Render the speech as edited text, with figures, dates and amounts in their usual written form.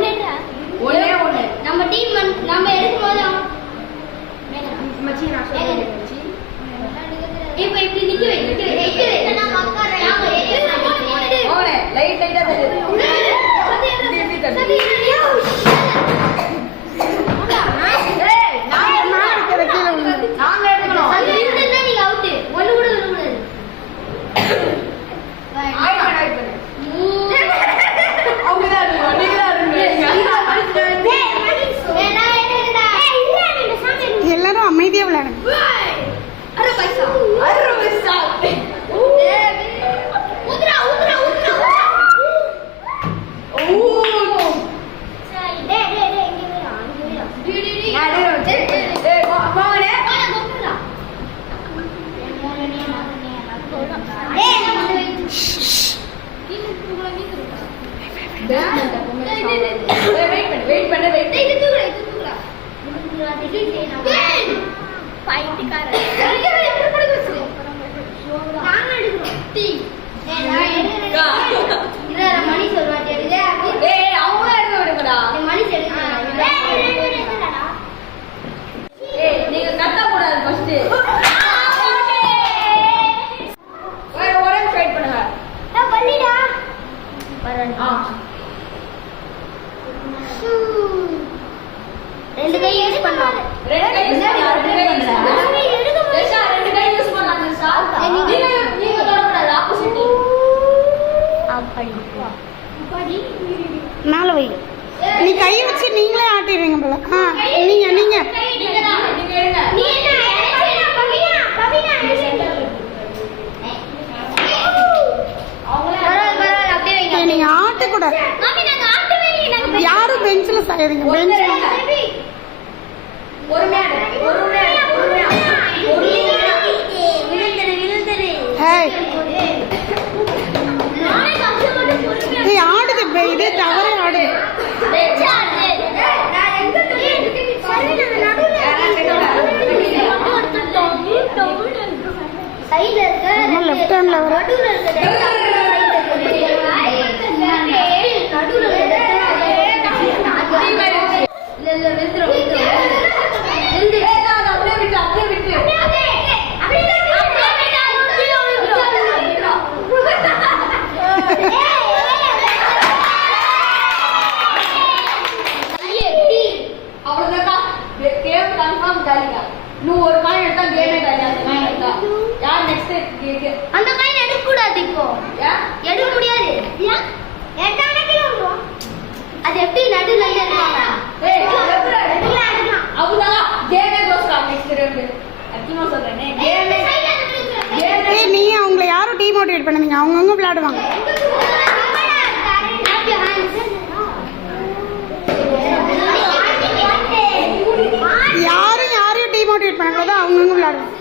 ஒண்ணே ஒண்ணு நம்ம டீம் நம்ம எடுக்கும்போது மச்சி நான் சொல்றேன் மச்சி இப்போ இப்படி நிக்க வை நான் உட்கார்றேன் ஓனே லைட்டா தெரியுது எல்லாரும் அமைதியா விளையாடுங்க. ரெண்டு கை யூஸ் பண்ணலாம் மேல வை. நீ கை வச்சு நீங்களே ஆட்டிடுவீங்க போல. நீங்க நீங்க நீங்க ஆட்டக்கூடாது. யாரும் பெஞ்சில் சாயாதீங்க. பெஞ்ச் ஆடுது. இது தவறே ஆடுது. லெஃப்ட் ஹேண்ட்ல வர இன்னும் ஒரு காயின் எடுத்தா கேமே காயின். அந்த காயின் எடுத்தா யார் நெக்ஸ்ட் அந்த காயின் எடுக்க கூடாது. இப்போ எடுக்க முடியாது. அது எப்படி நடுவுல இருக்காங்க? அவுதா கேமே க்ளோஸ் ஆ. நெக்ஸ்ட் ரவுண்ட் அக்கிமா சொல்றேனே கேமே நீ அவங்கள யாரும் டீமோட்டிவேட் பண்ணுவீங்க. அவங்கவங்க விளையாடுவாங்க. யாரும் யாரையும் டீமோட்டிவேட் பண்ணக்கூடாது. அவங்கவங்க விளையாடுவாங்க.